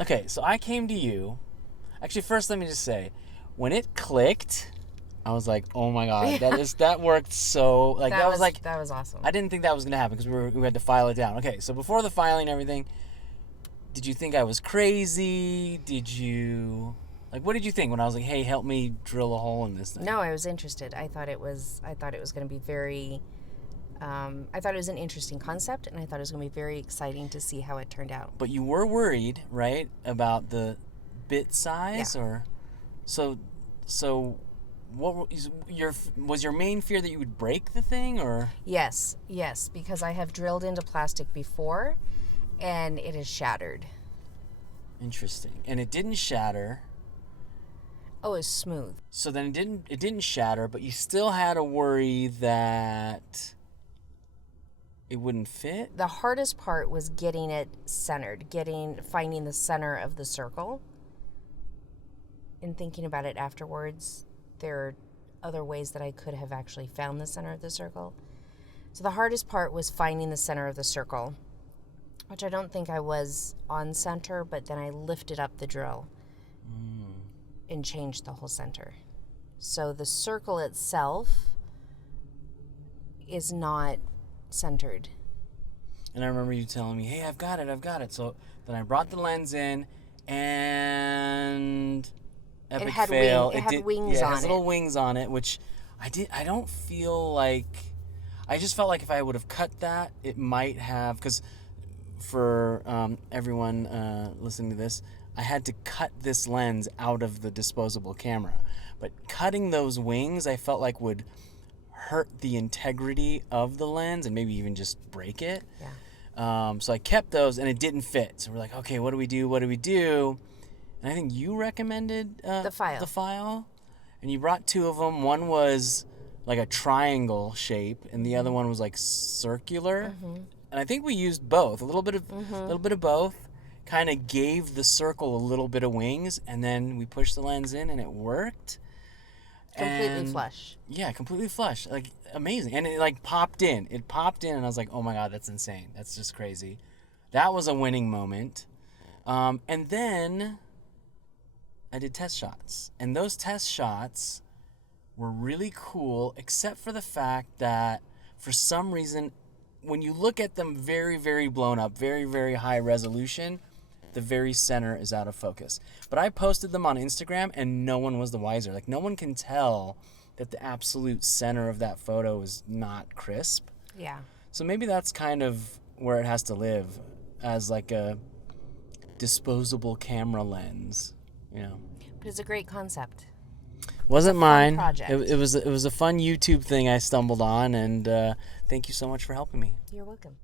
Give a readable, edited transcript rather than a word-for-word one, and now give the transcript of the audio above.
Okay, so I came to you. Actually, first let me just say, when it clicked, I was like, "Oh my god, that worked so like that was like that was awesome." I didn't think that was gonna happen because we had to file it down. Okay, so before the filing and everything, did you think I was crazy? Did you what did you think when I was like, "Hey, help me drill a hole in this thing"? No, I was interested. I thought it was going to be very. I thought it was an interesting concept, and I thought it was going to be very exciting to see how it turned out. But you were worried, right, about the bit size, Yeah. or so. What was your main fear that you would break the thing, or? Yes, because I have drilled into plastic before, and it is shattered. Interesting, and it didn't shatter. Oh, it's smooth. So then it didn't shatter, but you still had a worry that it wouldn't fit. The hardest part was getting it centered, finding the center of the circle. And thinking about it afterwards, there are other ways that I could have actually found the center of the circle. So the hardest part was finding the center of the circle, which I don't think I was on center, but then I lifted up the drill and changed the whole center. So the circle itself is not centered. And I remember you telling me, "Hey, I've got it." So then I brought the lens in, and epic fail. It had wings on it. It has little wings on it, which I don't feel like. I just felt like if I would have cut that, it might have, because for everyone listening to this, I had to cut this lens out of the disposable camera. But cutting those wings, I felt like would hurt the integrity of the lens and maybe even just break it. Yeah. So I kept those, and it didn't fit. So we're like, okay, what do we do? And I think you recommended the file. And you brought two of them. One was like a triangle shape, and the other one was like circular. Mm-hmm. And I think we used both. A little bit of both. Kind of gave the circle a little bit of wings, and then we pushed the lens in, and it worked. Completely flush. Yeah, completely flush. Like, amazing. And it like popped in. It popped in, and I was like, oh my god, that's insane. That's just crazy. That was a winning moment. And then I did test shots. And those test shots were really cool, except for the fact that for some reason, when you look at them very, very blown up, very, very high resolution, the very center is out of focus. But I posted them on Instagram, and no one was the wiser. Like, no one can tell that the absolute center of that photo is not crisp. Yeah. So maybe that's kind of where it has to live, as like a disposable camera lens, you know. But it's a great concept. Wasn't mine. Project. It was a fun YouTube thing I stumbled on, and thank you so much for helping me. You're welcome.